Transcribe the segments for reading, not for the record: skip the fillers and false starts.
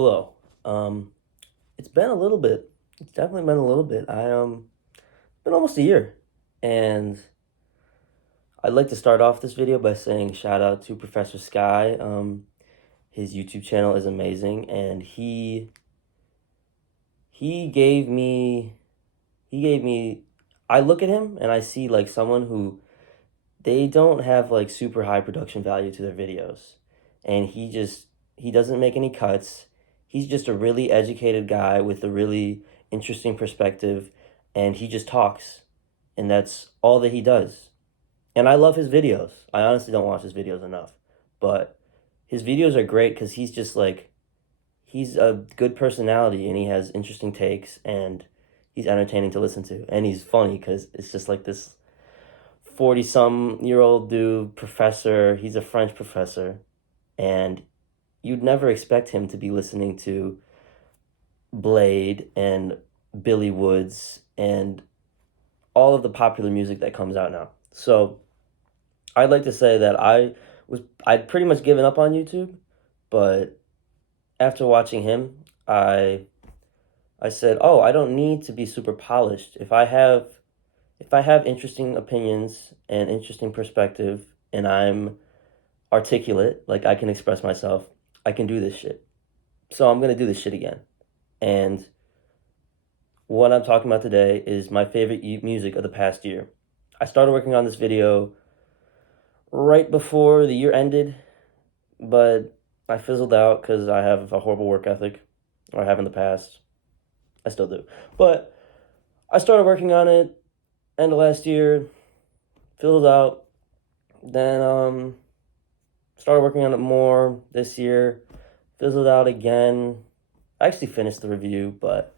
Hello. It's been a little bit. It's definitely been a little bit. Been almost a year, and I'd like to start off this video by saying shout out to Professor Skye. His YouTube channel is amazing, and he gave me he gave me. I look at him and I see like someone who they don't have like super high production value to their videos, and he doesn't make any cuts. He's just a really educated guy with a really interesting perspective, and he just talks, and that's all that he does. And I love his videos. I honestly don't watch his videos enough, but his videos are great because he's a good personality and he has interesting takes and he's entertaining to listen to, and he's funny because it's just like this 40-some-year-old dude professor. He's a French professor, and you'd never expect him to be listening to Blade and Billy Woods and all of the popular music that comes out now. So I'd like to say that I'd pretty much given up on YouTube, but after watching him, I said, "Oh, I don't need to be super polished. If I have interesting opinions and interesting perspective and I'm articulate, like I can express myself, I can do this shit. So I'm going to do this shit again." And what I'm talking about today is my favorite music of the past year. I started working on this video right before the year ended, but I fizzled out because I have a horrible work ethic, or I have in the past. I still do. But I started working on it end of last year, fizzled out, then started working on it more this year, fizzled out again. I actually finished the review, but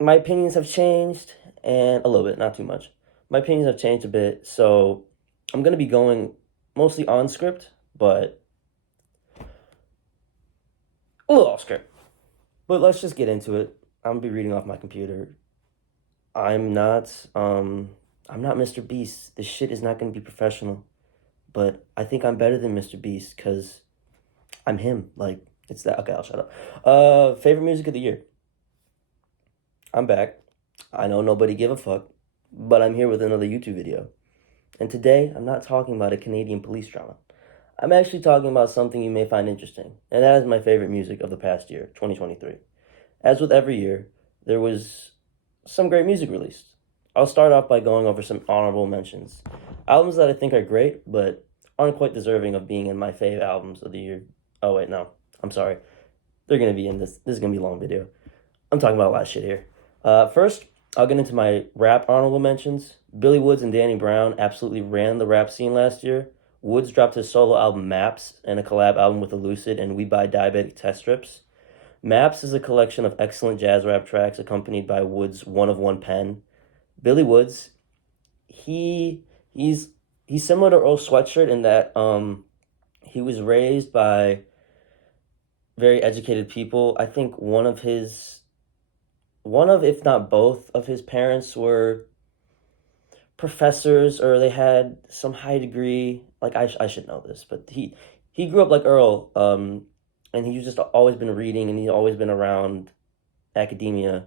my opinions have changed, and a little bit, not too much. My opinions have changed a bit, so I'm going to be going mostly on script, but a little off script. But let's just get into it. I'm going to be reading off my computer. I'm not Mr. Beast. This shit is not going to be professional, but I think I'm better than Mr. Beast because I'm him. Like, it's that. Okay, I'll shut up. Favorite music of the year. I'm back. I know nobody give a fuck, but I'm here with another YouTube video. And today, I'm not talking about a Canadian police drama. I'm actually talking about something you may find interesting, and that is my favorite music of the past year, 2023. As with every year, there was some great music released. I'll start off by going over some honorable mentions. Albums that I think are great, but aren't quite deserving of being in my fave albums of the year. Oh, wait, no. I'm sorry. They're going to be in this. This is going to be a long video. I'm talking about a lot of shit here. First, I'll get into my rap honorable mentions. Billy Woods and Danny Brown absolutely ran the rap scene last year. Woods dropped his solo album Maps and a collab album with Elucid and We Buy Diabetic Test Strips. Maps is a collection of excellent jazz rap tracks accompanied by Woods' one-of-one pen. Billy Woods, he's similar to Earl Sweatshirt in that he was raised by very educated people. I think one of if not both of his parents were professors, or they had some high degree. Like I should know this, but he grew up like Earl, and he's just always been reading, and he's always been around academia,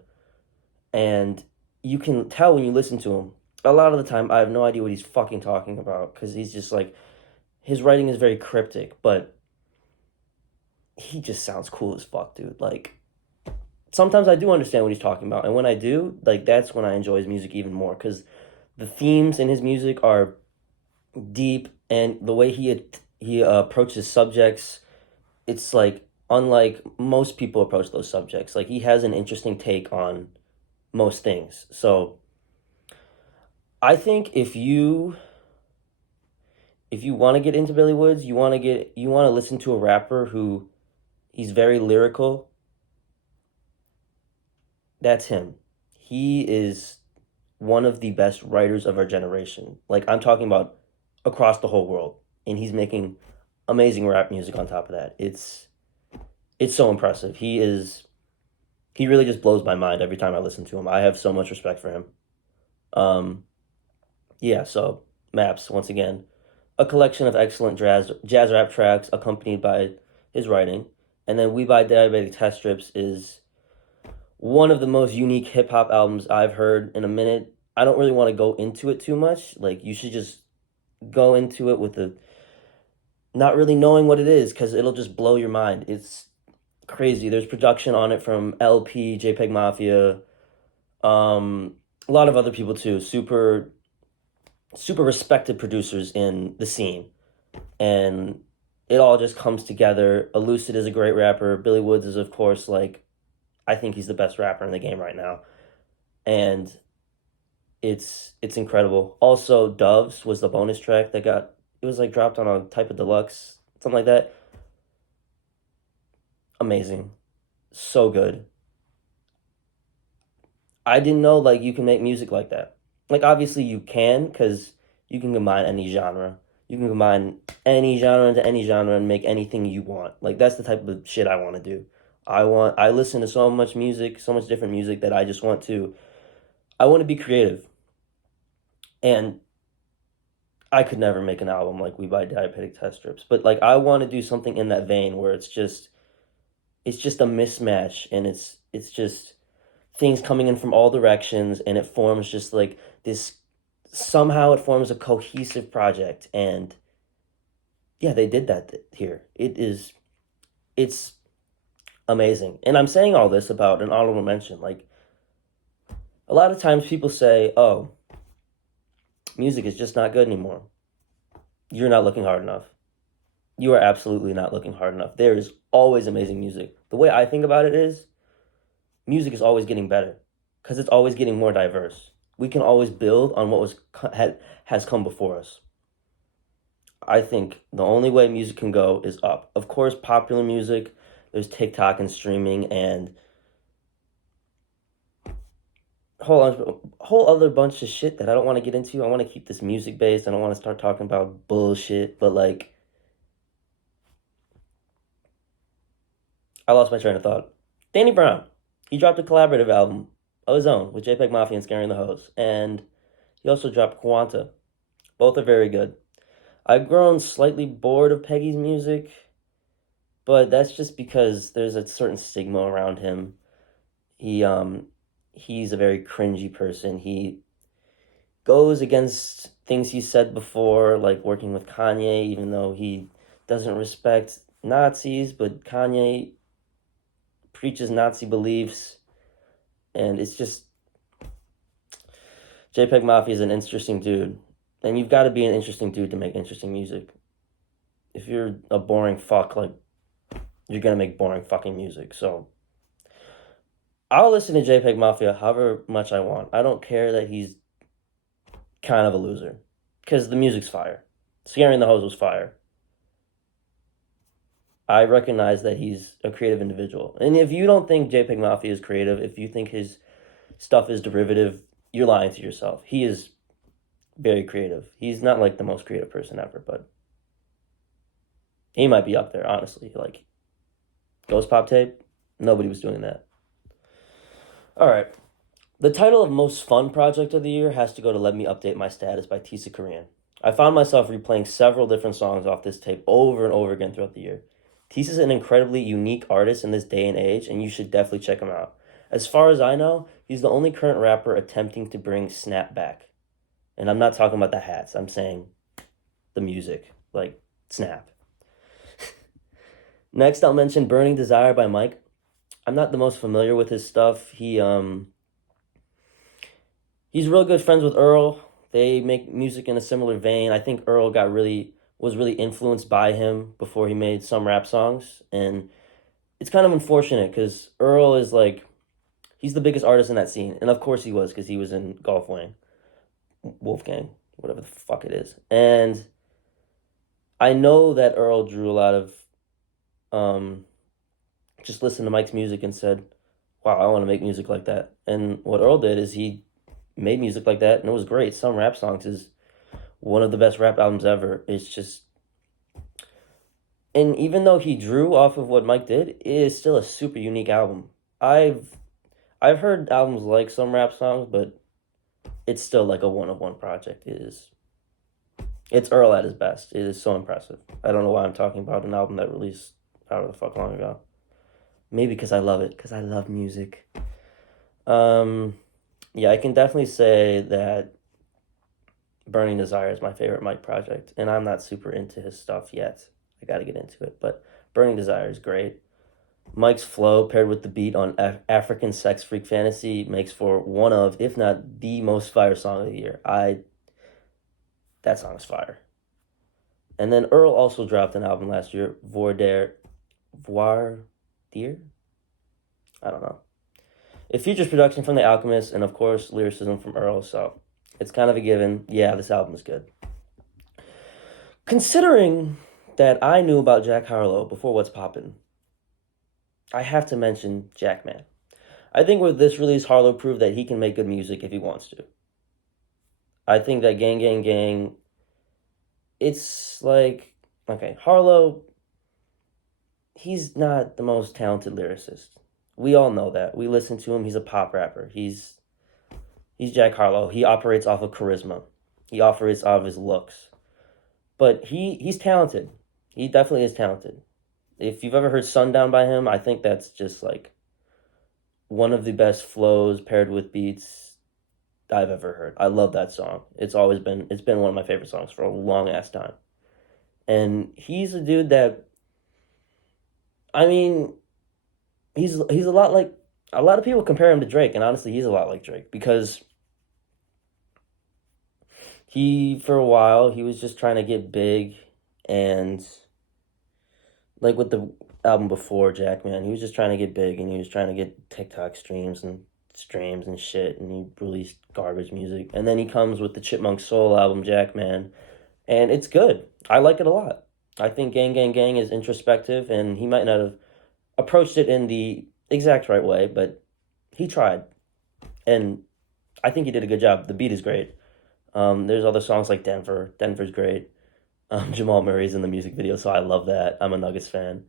and you can tell when you listen to him. A lot of the time, I have no idea what he's fucking talking about because he's just like, his writing is very cryptic, but he just sounds cool as fuck, dude. Like, sometimes I do understand what he's talking about, and when I do, like, that's when I enjoy his music even more because the themes in his music are deep, and the way he approaches subjects, it's like unlike most people approach those subjects. Like, he has an interesting take on most things. So I think if you want to get into Billy Woods, you want to listen to a rapper who he's very lyrical. That's him. He is one of the best writers of our generation. Like, I'm talking about across the whole world, and he's making amazing rap music on top of that. It's so impressive. He really just blows my mind every time I listen to him. I have so much respect for him. Yeah, so Maps, once again, a collection of excellent jazz rap tracks accompanied by his writing. And then We Buy Diabetic Test Strips is one of the most unique hip hop albums I've heard in a minute. I don't really want to go into it too much. Like, you should just go into it with a not really knowing what it is because it'll just blow your mind. It's crazy. There's production on it from LP, JPEG Mafia, a lot of other people too. Super respected producers in the scene, and it all just comes together. Elucid is a great rapper. Billy Woods is, of course, like, I think he's the best rapper in the game right now, and it's incredible. Also, Doves was the bonus track that got it was like dropped on a type of deluxe, something like that. Amazing, so good. I didn't know like you can make music like that. Like, obviously you can because you can combine any genre. You can combine any genre into any genre and make anything you want. Like, that's the type of shit I want to do. I listen to so much music, so much different music that I want to be creative. And I could never make an album like We Buy Diabetic Test Strips, but like I want to do something in that vein where it's just a mismatch, and it's just things coming in from all directions, and it forms just like this, somehow it forms a cohesive project. And yeah, they did that here. It's amazing. And I'm saying all this about an honorable mention. Like, a lot of times people say, oh, music is just not good anymore. You're not looking hard enough. You are absolutely not looking hard enough. There is always amazing music. The way I think about it is music is always getting better because it's always getting more diverse. We can always build on what has come before us. I think the only way music can go is up. Of course, popular music, there's TikTok and streaming and whole other bunch of shit that I don't want to get into. I want to keep this music based. I don't want to start talking about bullshit, but like, I lost my train of thought. Danny Brown, he dropped a collaborative album of his own with JPEG Mafia and Scaring the Hoes, and he also dropped Quanta. Both are very good. I've grown slightly bored of Peggy's music, but that's just because there's a certain stigma around him. He he's a very cringy person. He goes against things he said before, like working with Kanye, even though he doesn't respect Nazis, but Kanye preaches Nazi beliefs, and it's just JPEG Mafia is an interesting dude, and you've got to be an interesting dude to make interesting music. If you're a boring fuck, like, you're gonna make boring fucking music. So I'll listen to JPEG Mafia however much I want. I don't care that he's kind of a loser, because the music's fire. Scaring the Hose was fire. I recognize that he's a creative individual. And if you don't think JPEG Mafia is creative, if you think his stuff is derivative, you're lying to yourself. He is very creative. He's not like the most creative person ever, but he might be up there, honestly. Like, Ghost Pop Tape, nobody was doing that. All right. The title of most fun project of the year has to go to Let Me Update My Status by Tisa Korean. I found myself replaying several different songs off this tape over and over again throughout the year. Tisa's an incredibly unique artist in this day and age, and you should definitely check him out. As far as I know, he's the only current rapper attempting to bring snap back. And I'm not talking about the hats, I'm saying the music, like snap. Next, I'll mention Burning Desire by Mike. I'm not the most familiar with his stuff. He's real good friends with Earl. They make music in a similar vein. I think Earl was really influenced by him before he made some rap songs, and it's kind of unfortunate because Earl is like, he's the biggest artist in that scene, and of course he was because he was in Golf Wang, Wolfgang, whatever the fuck it is. And I know that Earl drew a lot of just listened to Mike's music and said, wow, I want to make music like that. And what Earl did is he made music like that, and it was great. Some Rap Songs is one of the best rap albums ever. It's just, and even though he drew off of what Mike did, it is still a super unique album. I've heard albums like Some Rap Songs, but it's still like a one-of-one project. It's Earl at his best. It is so impressive. I don't know why I'm talking about an album that released however the fuck long ago. Maybe because I love it, because I love music. Um, yeah, I can definitely say that Burning Desire is my favorite Mike project, and I'm not super into his stuff yet. I got to get into it, but Burning Desire is great. Mike's flow paired with the beat on African Sex Freak Fantasy makes for one of, if not the most fire song of the year. That song is fire. And then Earl also dropped an album last year, Voir Dire? I don't know. It features production from The Alchemist and, of course, lyricism from Earl, so it's kind of a given. Yeah, this album is good. Considering that I knew about Jack Harlow before What's Poppin', I have to mention Jackman. I think with this release, Harlow proved that he can make good music if he wants to. I think that Gang Gang Gang, it's like, okay, Harlow, he's not the most talented lyricist. We all know that. We listen to him. He's a pop rapper. He's Jack Harlow. He operates off of charisma. He operates off of his looks. But he's talented. He definitely is talented. If you've ever heard Sundown by him, I think that's just like one of the best flows paired with beats I've ever heard. I love that song. It's been one of my favorite songs for a long ass time. And he's a dude that, I mean, he's a lot like, a lot of people compare him to Drake, and honestly he's a lot like Drake because he, for a while, he was just trying to get big, and like with the album before Jackman, he was just trying to get big, and he was trying to get TikTok streams and shit, and he released garbage music. And then he comes with the Chipmunk Soul album, Jackman, and it's good. I like it a lot. I think Gang Gang Gang is introspective, and he might not have approached it in the exact right way, but he tried. And I think he did a good job. The beat is great. There's other songs like Denver. Denver's great. Jamal Murray's in the music video, so I love that. I'm a Nuggets fan.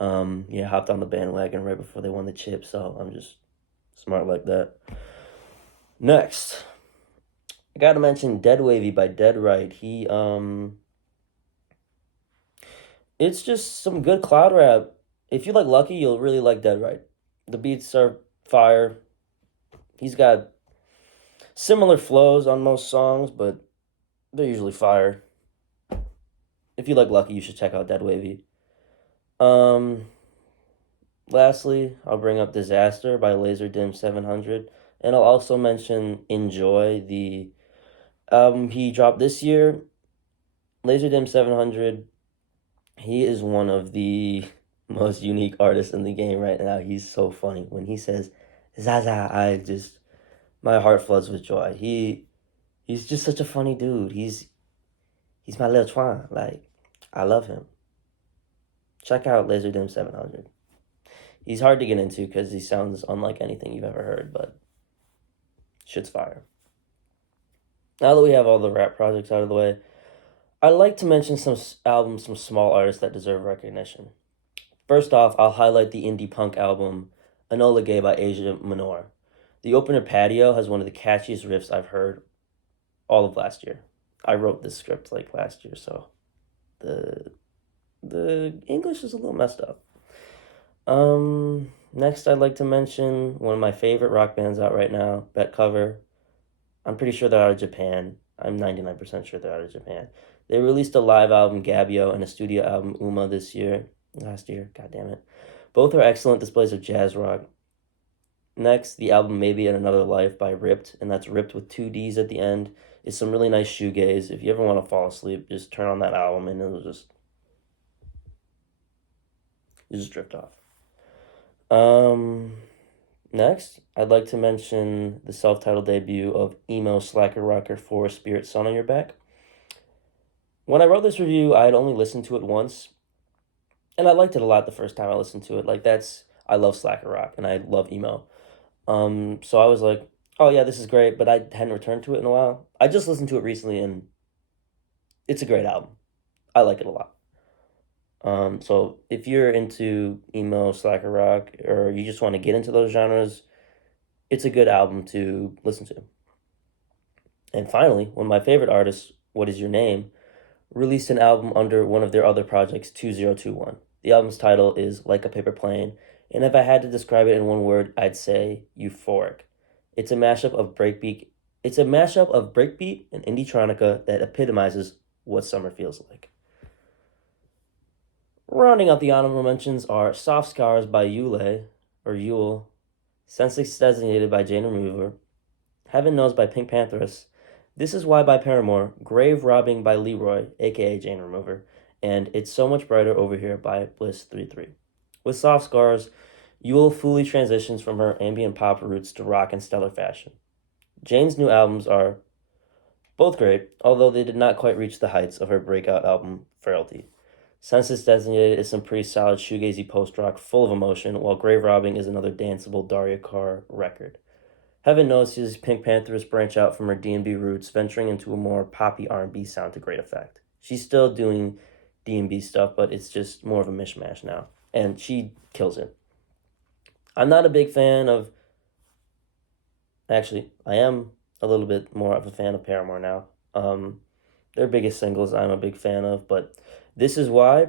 Yeah, hopped on the bandwagon right before they won the chip, so I'm just smart like that. Next, I gotta mention Dead Wavy by Dead Right. It's just some good cloud rap. If you like Lucky, you'll really like Dead Right. The beats are fire. He's got similar flows on most songs, but they're usually fire. If you like Lucky, you should check out Dead Wavy. Lastly, I'll bring up Disaster by Laserdisc 700, and I'll also mention Enjoy, the album he dropped this year. Laserdisc 700, he is one of the most unique artists in the game right now. He's so funny. When he says Zaza, my heart floods with joy. He's just such a funny dude. He's my little twine. Like, I love him. Check out Laserdisc 700. He's hard to get into because he sounds unlike anything you've ever heard, but shit's fire. Now that we have all the rap projects out of the way, I'd like to mention some albums from small artists that deserve recognition. First off, I'll highlight the indie punk album Enola Gay by Asia Minor. The opener Patio has one of the catchiest riffs I've heard all of last year. I wrote this script like last year, so the English is a little messed up. Next I'd like to mention one of my favorite rock bands out right now, Bet Cover. I'm pretty sure they're out of Japan. I'm 99% sure they're out of Japan. They released a live album, Gabio, and a studio album, Uma, last year, god damn it. Both are excellent displays of jazz rock. Next, the album Maybe in Another Life by Ripped, and that's Ripped with 2 Ds at the end. It's some really nice shoegaze. If you ever want to fall asleep, just turn on that album and it'll just drift off. Next, I'd like to mention the self-titled debut of emo slacker rocker For Spirit Sun on Your Back. When I wrote this review, I had only listened to it once, and I liked it a lot the first time I listened to it. I love slacker rock, and I love emo. So I was like, oh yeah, this is great, but I hadn't returned to it in a while. I just listened to it recently, and it's a great album. I like it a lot. So if you're into emo, slacker rock, or you just want to get into those genres, it's a good album to listen to. And finally, one of my favorite artists, What Is Your Name, released an album under one of their other projects, 2021. The album's title is Like a Paper Plane, And if I had to describe it in one word, I'd say euphoric. It's a mashup of breakbeat. It's a mashup of breakbeat and indie-tronica that epitomizes what summer feels like. Rounding out the honorable mentions are Soft Scars by Yule, Senseless Designated by Jane Remover, Heaven Knows by Pink Pantheress, This Is Why by Paramore, Grave Robbing by Leroy, aka Jane Remover, and It's So Much Brighter Over Here by Bliss33. With Soft Scars, Yule fully transitions from her ambient pop roots to rock in stellar fashion. Jane's new albums are both great, although they did not quite reach the heights of her breakout album, Frailty. Census Designated is some pretty solid shoegazy post-rock full of emotion, while Grave Robbing is another danceable Daria Carr record. Heaven Knows sees Pink Pantheress branch out from her D&B roots, venturing into a more poppy R&B sound to great effect. She's still doing D&B stuff, but it's just more of a mishmash now, and she kills it. I'm not a big fan of... Actually, I am a little bit more of a fan of Paramore now. Their biggest singles I'm a big fan of, but This Is Why,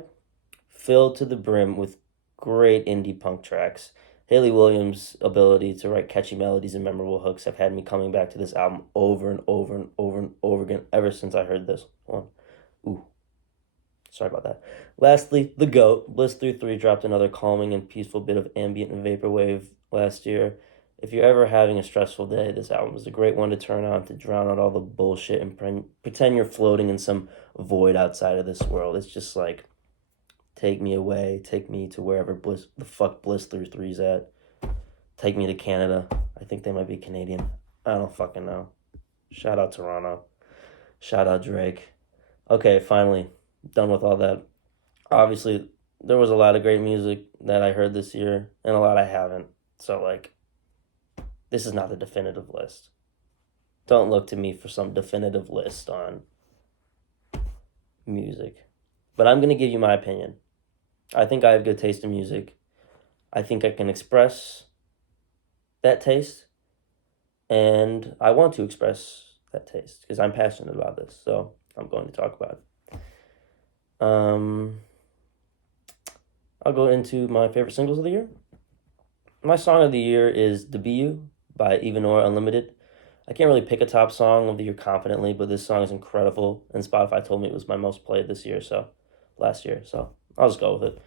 filled to the brim with great indie punk tracks. Hayley Williams' ability to write catchy melodies and memorable hooks have had me coming back to this album over and over and over and over again ever since I heard this one. Ooh, sorry about that. Lastly, The GOAT. Bliss33 dropped another calming and peaceful bit of ambient and vaporwave last year. If you're ever having a stressful day, this album is a great one to turn on to drown out all the bullshit and pretend you're floating in some void outside of this world. It's just like, take me away, take me to wherever the fuck Bliss33's at. Take me to Canada. I think they might be Canadian. I don't fucking know. Shout out Toronto. Shout out Drake. Okay, finally, done with all that. Obviously, there was a lot of great music that I heard this year, and a lot I haven't. So, like, this is not the definitive list. Don't look to me for some definitive list on music. But I'm going to give you my opinion. I think I have good taste in music. I think I can express that taste. And I want to express that taste because I'm passionate about this. So I'm going to talk about it. I'll go into my favorite singles of the year. My song of the year is "DeBu" by Ivanora Unlimited. I can't really pick a top song of the year confidently, but this song is incredible, and Spotify told me it was my most played last year, so I'll just go with it.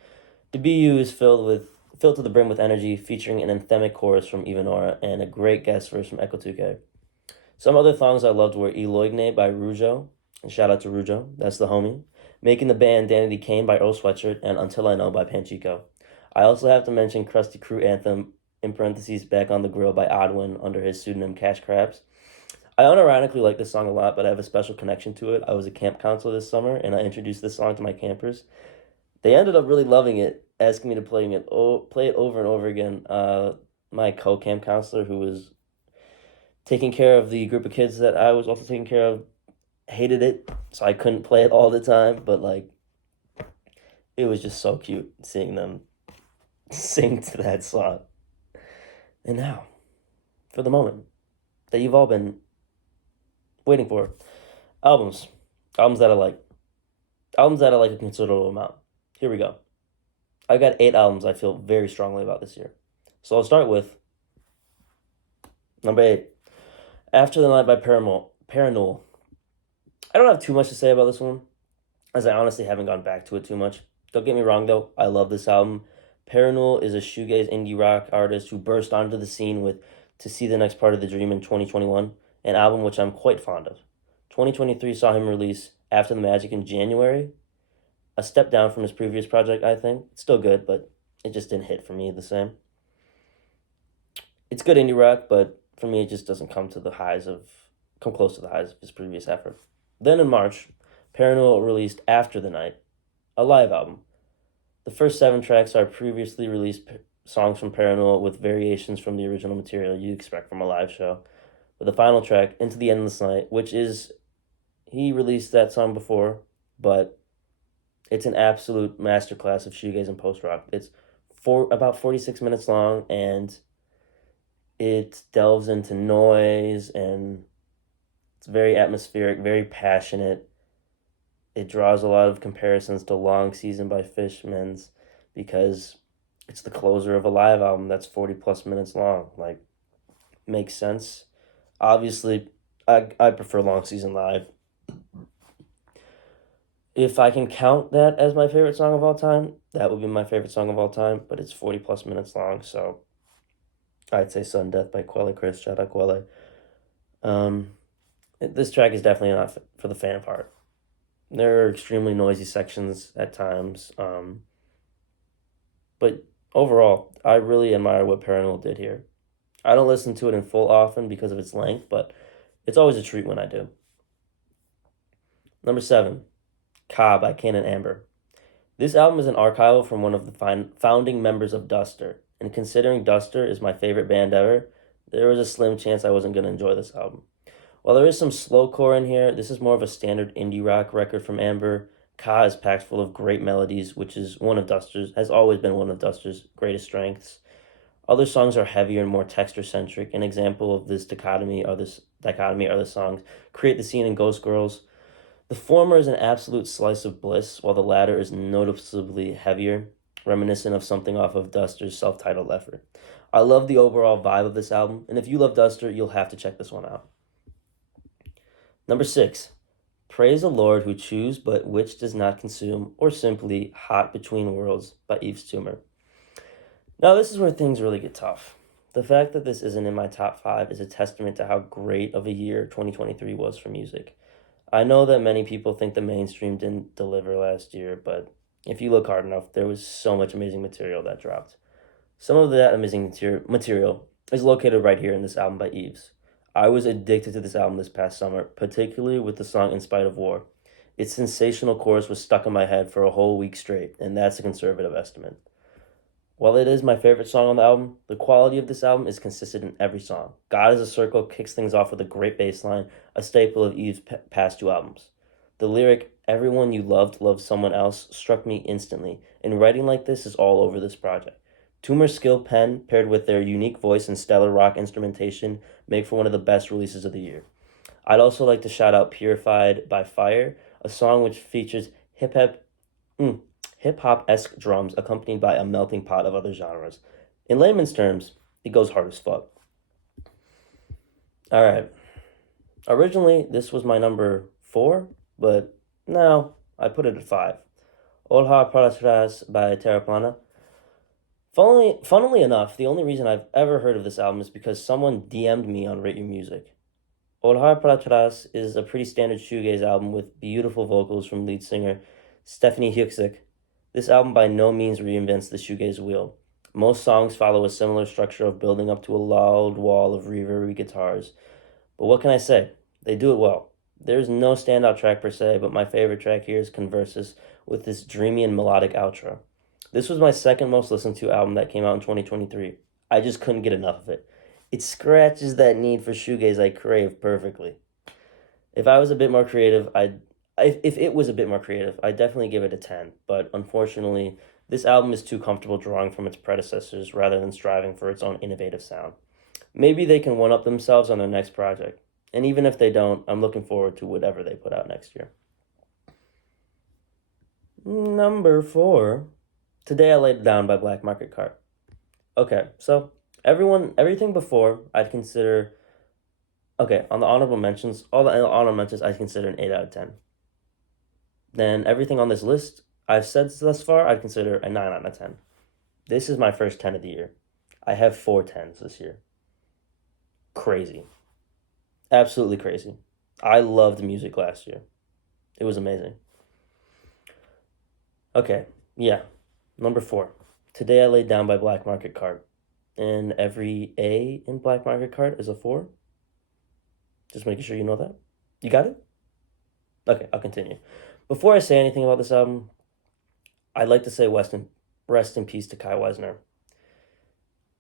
"DeBu" is filled to the brim with energy, featuring an anthemic chorus from Ivanora and a great guest verse from Echo 2K. Some other songs I loved were "Eloigne" by Rougeau, and shout out to Rougeau, that's the homie. "Making the Band" Danity Kane by Earl Sweatshirt, and "Until I Know" by Panchico. I also have to mention Krusty Crew anthem, in parentheses, "Back on the Grill" by Odwin under his pseudonym Cash Crabs. I unironically like this song a lot, but I have a special connection to it. I was a camp counselor this summer, and I introduced this song to my campers. They ended up really loving it, asking me to play it over and over again. My co-camp counselor, who was taking care of the group of kids that I was also taking care of, hated it, so I couldn't play it all the time, but, like, it was just so cute seeing them sing to that song. And now, for the moment that you've all been waiting for. Albums that I like. Albums that I like a considerable amount. Here we go. I got 8 albums I feel very strongly about this year. So I'll start with number 8. After the Night by Parannoul. I don't have too much to say about this one, as I honestly haven't gone back to it too much. Don't get me wrong, though. I love this album. Parannoul is a shoegaze indie rock artist who burst onto the scene with To See the Next Part of the Dream in 2021, an album which I'm quite fond of. 2023 saw him release After the Magic in January, a step down from his previous project, I think. It's still good, but it just didn't hit for me the same. It's good indie rock, but for me it just doesn't come close to the highs of his previous effort. Then in March, Parannoul released After the Night, a live album. The first 7 tracks are previously released songs from Parannoul with variations from the original material you expect from a live show. With the final track, Into the Endless Night, he released that song before, but it's an absolute masterclass of shoegaze and post-rock. It's about 46 minutes long, and it delves into noise, and it's very atmospheric, very passionate. It draws a lot of comparisons to Long Season by Fishmans because It's the closer of a live album that's 40 plus minutes long. Like, makes sense. Obviously, I prefer Long Season Live. If I can count that as my favorite song of all time, that would be my favorite song of all time, but it's 40 plus minutes long, so I'd say Sudden Death by Quelle Chris. Shout out Quelle. This track is definitely not for the fan part. There are extremely noisy sections at times, but overall, I really admire what Paranormal did here. I don't listen to it in full often because of its length, but it's always a treat when I do. Number 7, Ka by Kane and Amber. This album is an archival from one of the founding members of Duster, and considering Duster is my favorite band ever, there was a slim chance I wasn't going to enjoy this album. While there is some slowcore in here, this is more of a standard indie rock record from Amber. Ka is packed full of great melodies, which is has always been one of Duster's greatest strengths. Other songs are heavier and more texture-centric. An example of this dichotomy are the songs Create the Scene and Ghost Girls. The former is an absolute slice of bliss, while the latter is noticeably heavier, reminiscent of something off of Duster's self-titled effort. I love the overall vibe of this album, and if you love Duster, you'll have to check this one out. Number 6, Praise the Lord Who Chews But Which Does Not Consume, or simply Hot Between Worlds by Yves Tumor. Now, this is where things really get tough. The fact that this isn't in my top 5 is a testament to how great of a year 2023 was for music. I know that many people think the mainstream didn't deliver last year, but if you look hard enough, there was so much amazing material that dropped. Some of that amazing material is located right here in this album by Yves. I was addicted to this album this past summer, particularly with the song In Spite of War. Its sensational chorus was stuck in my head for a whole week straight, and that's a conservative estimate. While it is my favorite song on the album, the quality of this album is consistent in every song. God is a Circle kicks things off with a great bass line, a staple of Yves' past 2 albums. The lyric, Everyone You Loved Loves Someone Else, struck me instantly, and writing like this is all over this project. Tumor's skilled pen, paired with their unique voice and stellar rock instrumentation, make for one of the best releases of the year. I'd also like to shout out Purified by Fire, a song which features hip-hop-esque drums accompanied by a melting pot of other genres. In layman's terms, it goes hard as fuck. Alright. Originally, this was my number 4, but now I put it at 5. Olha para trás by Terraplana. Funnily enough, the only reason I've ever heard of this album is because someone DM'd me on Rate Your Music. Olhar para trás is a pretty standard shoegaze album with beautiful vocals from lead singer Stephanie Huxick. This album by no means reinvents the shoegaze wheel. Most songs follow a similar structure of building up to a loud wall of reverby guitars. But what can I say? They do it well. There's no standout track per se, but my favorite track here is Conversus with this dreamy and melodic outro. This was my second most listened to album that came out in 2023. I just couldn't get enough of it. It scratches that need for shoegaze I crave perfectly. If it was a bit more creative, I'd definitely give it a 10, but unfortunately, this album is too comfortable drawing from its predecessors rather than striving for its own innovative sound. Maybe they can one-up themselves on their next project, and even if they don't, I'm looking forward to whatever they put out next year. Number 4, Today I Laid It Down by Black Market Cart. Okay, so everything before I'd consider, on the honorable mentions, all the honorable mentions I'd consider an 8 out of 10. Then everything on this list I've said thus far, I'd consider a 9 out of 10. This is my first 10 of the year. I have 4 10s this year. Crazy. Absolutely crazy. I loved music last year. It was amazing. Okay, yeah. Number 4. Today I Laid Down by Black Market Cart. And every A in Black Market Cart is a 4. Just making sure you know that. You got it? Okay, I'll continue. Before I say anything about this album, I'd like to say rest in peace to Kai Wesner.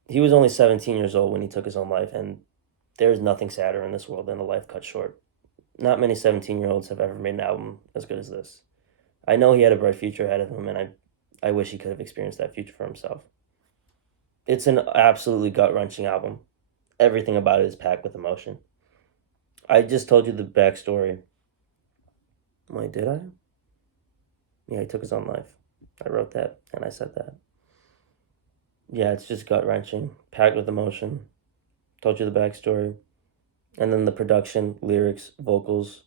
He was only 17 years old when he took his own life, and there is nothing sadder in this world than a life cut short. Not many 17-year-olds have ever made an album as good as this. I know he had a bright future ahead of him, and I wish he could have experienced that future for himself. It's an absolutely gut-wrenching album. Everything about it is packed with emotion. I just told you the backstory. Wait, did I? Yeah, he took his own life. I wrote that, and I said that. Yeah, it's just gut wrenching, packed with emotion. Told you the backstory. And then the production, lyrics, vocals,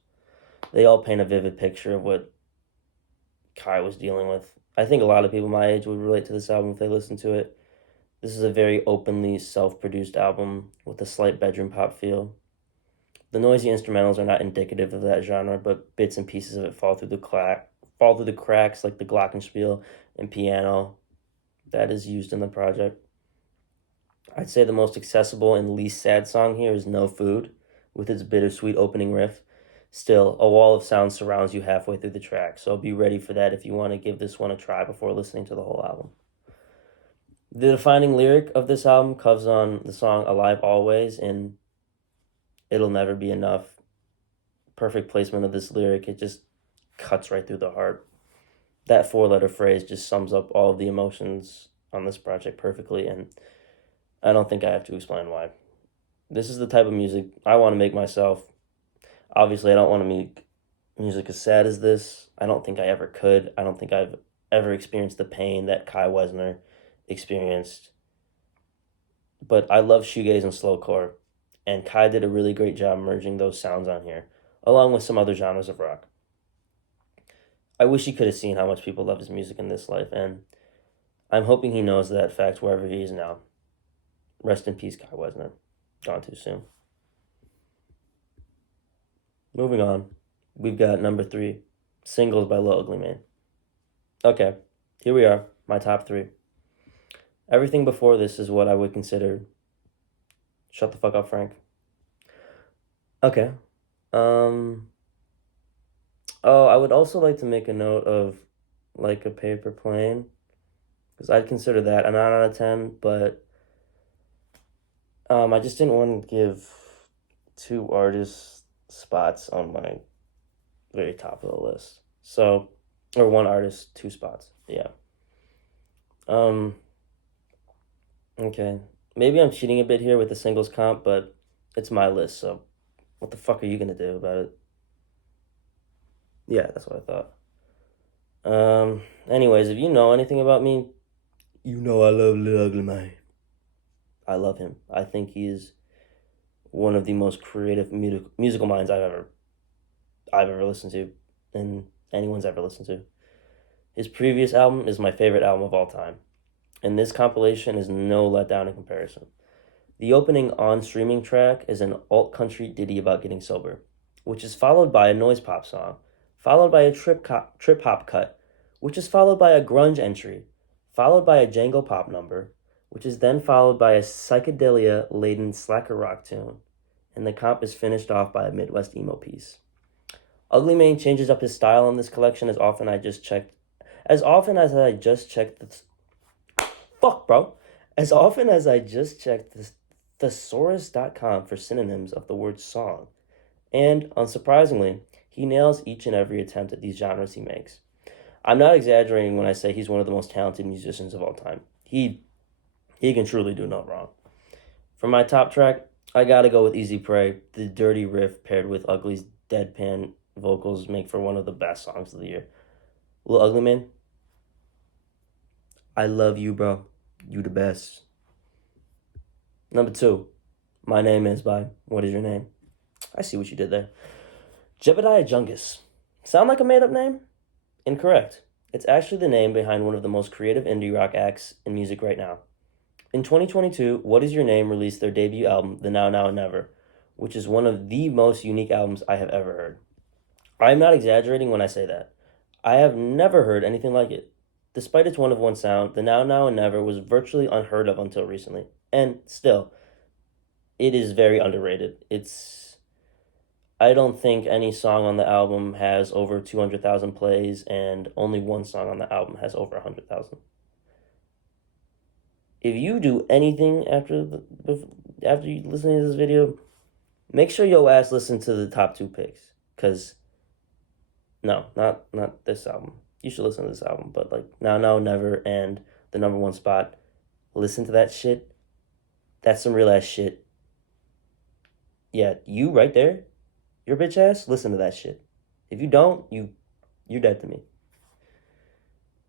they all paint a vivid picture of what Kai was dealing with. I think a lot of people my age would relate to this album if they listened to it. This is a very openly self produced album with a slight bedroom pop feel. The noisy instrumentals are not indicative of that genre, but bits and pieces of it fall through the cracks like the glockenspiel and piano that is used in the project. I'd say the most accessible and least sad song here is No Food, with its bittersweet opening riff. Still, a wall of sound surrounds you halfway through the track, so be ready for that if you want to give this one a try before listening to the whole album. The defining lyric of this album comes on the song Alive Always and It'll Never Be Enough. Perfect placement of this lyric, it just cuts right through the heart. That four-letter phrase just sums up all of the emotions on this project perfectly, and I don't think I have to explain why. This is the type of music I want to make myself. Obviously, I don't want to make music as sad as this. I don't think I ever could. I don't think I've ever experienced the pain that Kai Wesner experienced. But I love shoegaze and slowcore, and Kai did a really great job merging those sounds on here, along with some other genres of rock. I wish he could have seen how much people love his music in this life, and I'm hoping he knows that fact wherever he is now. Rest in peace, Kai Wesner. Gone too soon. Moving on, we've got number 3, Singles by Lil Ugly Mane. Okay, here we are, my top 3. Everything before this is what I would consider shut the fuck up, Frank. Okay. Oh, I would also like to make a note of Like a Paper Plane, because I'd consider that a 9 out of 10, but I just didn't want to give 2 artists spots on my very top of the list. So, or 1 artist, 2 spots. Yeah. Um, okay. Maybe I'm cheating a bit here with the singles comp, but it's my list, so what the fuck are you gonna do about it? Yeah, that's what I thought. Anyways, if you know anything about me, you know I love Lil Ugly Mane. I love him. I think he is one of the most creative musical minds I've ever listened to, and anyone's ever listened to. His previous album is my favorite album of all time, and this compilation is no letdown in comparison. The opening on streaming track is an alt country ditty about getting sober, which is followed by a noise pop song, followed by a trip hop cut, which is followed by a grunge entry, followed by a jangle pop number, which is then followed by a psychedelia laden slacker rock tune, and the comp is finished off by a Midwest emo piece. Ugly Mane changes up his style in this collection as often as I just checked this. Fuck, bro. As often as I just checked this thesaurus.com for synonyms of the word song. And, unsurprisingly, he nails each and every attempt at these genres he makes. I'm not exaggerating when I say he's one of the most talented musicians of all time. He can truly do no wrong. For my top track, I gotta go with Easy Prey. The dirty riff paired with Ugly's deadpan vocals make for one of the best songs of the year. Lil Ugly Mane, I love you, bro. You the best. Number 2, My Name Is by What Is Your Name? I see what you did there. Jebediah Jungus. Sound like a made-up name? Incorrect. It's actually the name behind one of the most creative indie rock acts in music right now. In 2022, What Is Your Name released their debut album, The Now Now and Never, which is one of the most unique albums I have ever heard. I'm not exaggerating when I say that. I have never heard anything like it. Despite its one-of-one sound, The Now Now and Never was virtually unheard of until recently. And still, it is very underrated. I don't think any song on the album has over 200,000 plays, and only one song on the album has over 100,000. If you do anything after you listening to this video, make sure your ass listen to the top 2 picks. Cause no, not this album. You should listen to this album, but like Now Now Never and the number 1 spot. Listen to that shit. That's some real ass shit. Yeah, you right there, your bitch ass, listen to that shit. If you don't, you're dead to me.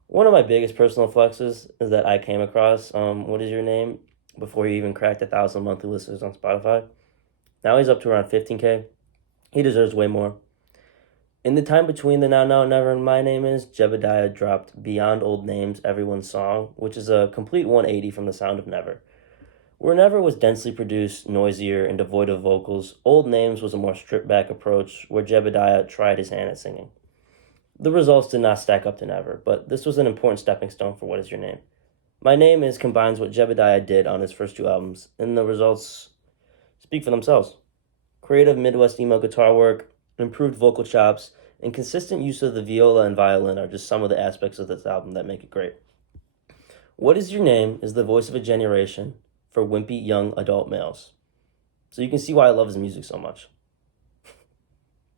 One of my biggest personal flexes is that I came across What Is Your Name before he even cracked 1,000 monthly listeners on Spotify. Now he's up to around 15K. He deserves way more. In the time between the Now Now Never and My Name Is, Jebediah dropped Beyond Old Names, Everyone's Song, which is a complete 180 from the sound of Never. Where Never was densely produced, noisier, and devoid of vocals, Old Names was a more stripped back approach where Jebediah tried his hand at singing. The results did not stack up to Never, but this was an important stepping stone for What Is Your Name. My Name Is combines what Jebediah did on his first two albums, and the results speak for themselves. Creative Midwest emo guitar work, improved vocal chops, and consistent use of the viola and violin are just some of the aspects of this album that make it great. What Is Your Name is the voice of a generation for wimpy young adult males. So you can see why I love his music so much.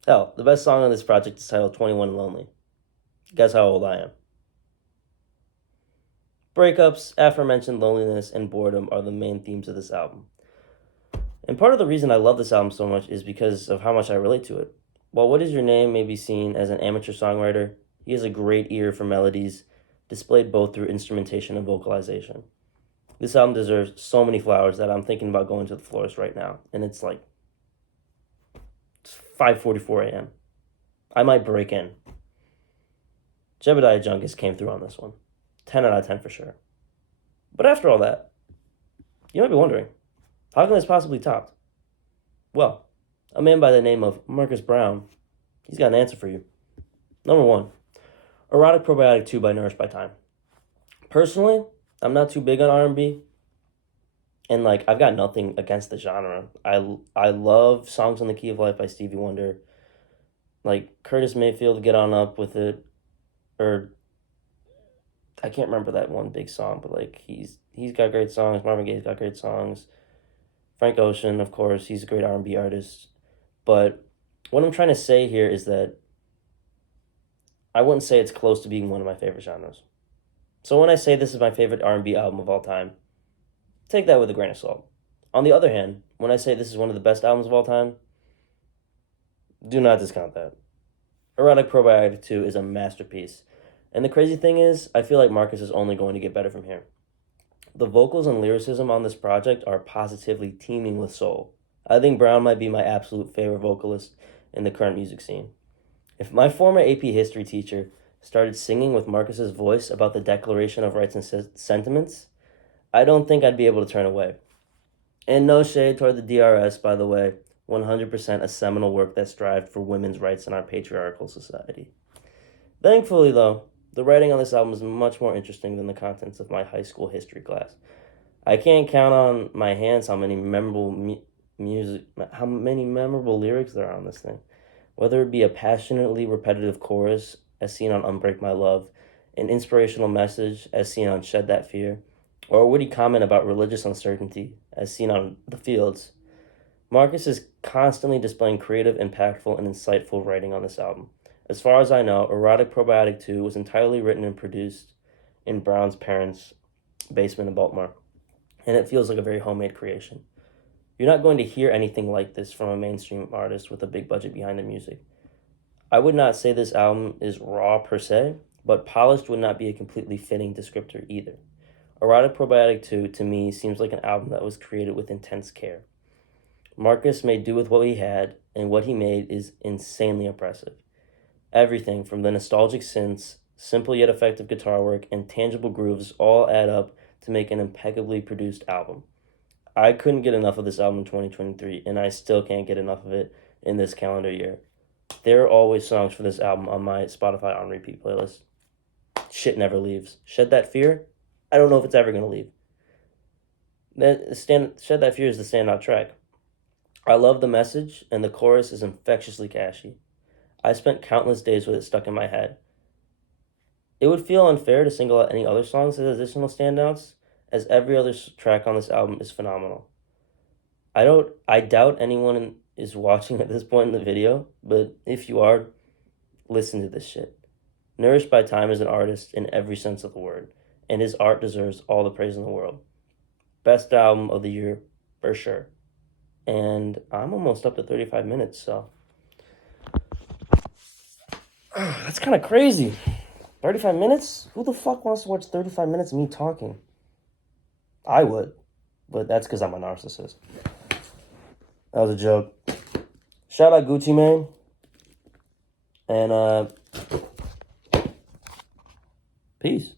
Hell, the best song on this project is titled 21 and Lonely. Guess how old I am. Breakups, aforementioned loneliness, and boredom are the main themes of this album. And part of the reason I love this album so much is because of how much I relate to it. While What Is Your Name may be seen as an amateur songwriter, he has a great ear for melodies, displayed both through instrumentation and vocalization. This album deserves so many flowers that I'm thinking about going to the florist right now, and it's 5:44 a.m. I might break in. Jebediah Junkus came through on this one. 10 out of 10 for sure. But after all that, you might be wondering, how can this possibly topped? Well, a man by the name of Marcus Brown, he's got an answer for you. Number 1, Erotic Probiotic 2 by Nourished by Time. Personally, I'm not too big on R&B, and I've got nothing against the genre. I love Songs on the Key of Life by Stevie Wonder. Curtis Mayfield, Get On Up with It, or I can't remember that one big song, but he's got great songs. Marvin Gaye's got great songs. Frank Ocean, of course, he's a great R&B artist. But what I'm trying to say here is that I wouldn't say it's close to being one of my favorite genres. So when I say this is my favorite R&B album of all time, take that with a grain of salt. On the other hand, when I say this is one of the best albums of all time, do not discount that. Erotic Probiotic 2 is a masterpiece. And the crazy thing is, I feel like Marcus is only going to get better from here. The vocals and lyricism on this project are positively teeming with soul. I think Brown might be my absolute favorite vocalist in the current music scene. If my former AP history teacher started singing with Marcus's voice about the Declaration of Rights and Sentiments, I don't think I'd be able to turn away. And no shade toward the DRS, by the way, 100% a seminal work that strived for women's rights in our patriarchal society. Thankfully, though, the writing on this album is much more interesting than the contents of my high school history class. I can't count on my hands how many memorable lyrics there are on this thing. Whether it be a passionately repetitive chorus, as seen on Unbreak My Love, an inspirational message, as seen on Shed That Fear, or a witty comment about religious uncertainty, as seen on The Fields, Marcus is constantly displaying creative, impactful, and insightful writing on this album. As far as I know, Erotic Probiotic 2 was entirely written and produced in Brown's parents' basement in Baltimore, and it feels like a very homemade creation. You're not going to hear anything like this from a mainstream artist with a big budget behind their music. I would not say this album is raw per se, but polished would not be a completely fitting descriptor either. Erotic Probiotic 2, to me, seems like an album that was created with intense care. Marcus made do with what he had, and what he made is insanely impressive. Everything from the nostalgic synths, simple yet effective guitar work, and tangible grooves all add up to make an impeccably produced album. I couldn't get enough of this album in 2023, and I still can't get enough of it in this calendar year. There are always songs for this album on my Spotify on repeat playlist. Shit never leaves. Shed That Fear? I don't know if it's ever going to leave. Shed That Fear is the standout track. I love the message, and the chorus is infectiously catchy. I spent countless days with it stuck in my head. It would feel unfair to single out any other songs as additional standouts, as every other track on this album is phenomenal. I doubt anyone is watching at this point in the video, but if you are, listen to this shit. Nourished by Time is an artist in every sense of the word, and his art deserves all the praise in the world. Best album of the year, for sure. And I'm almost up to 35 minutes, so that's kind of crazy. 35 minutes? Who the fuck wants to watch 35 minutes of me talking? I would, but that's because I'm a narcissist. That was a joke. Shout out Gucci Mane. And peace.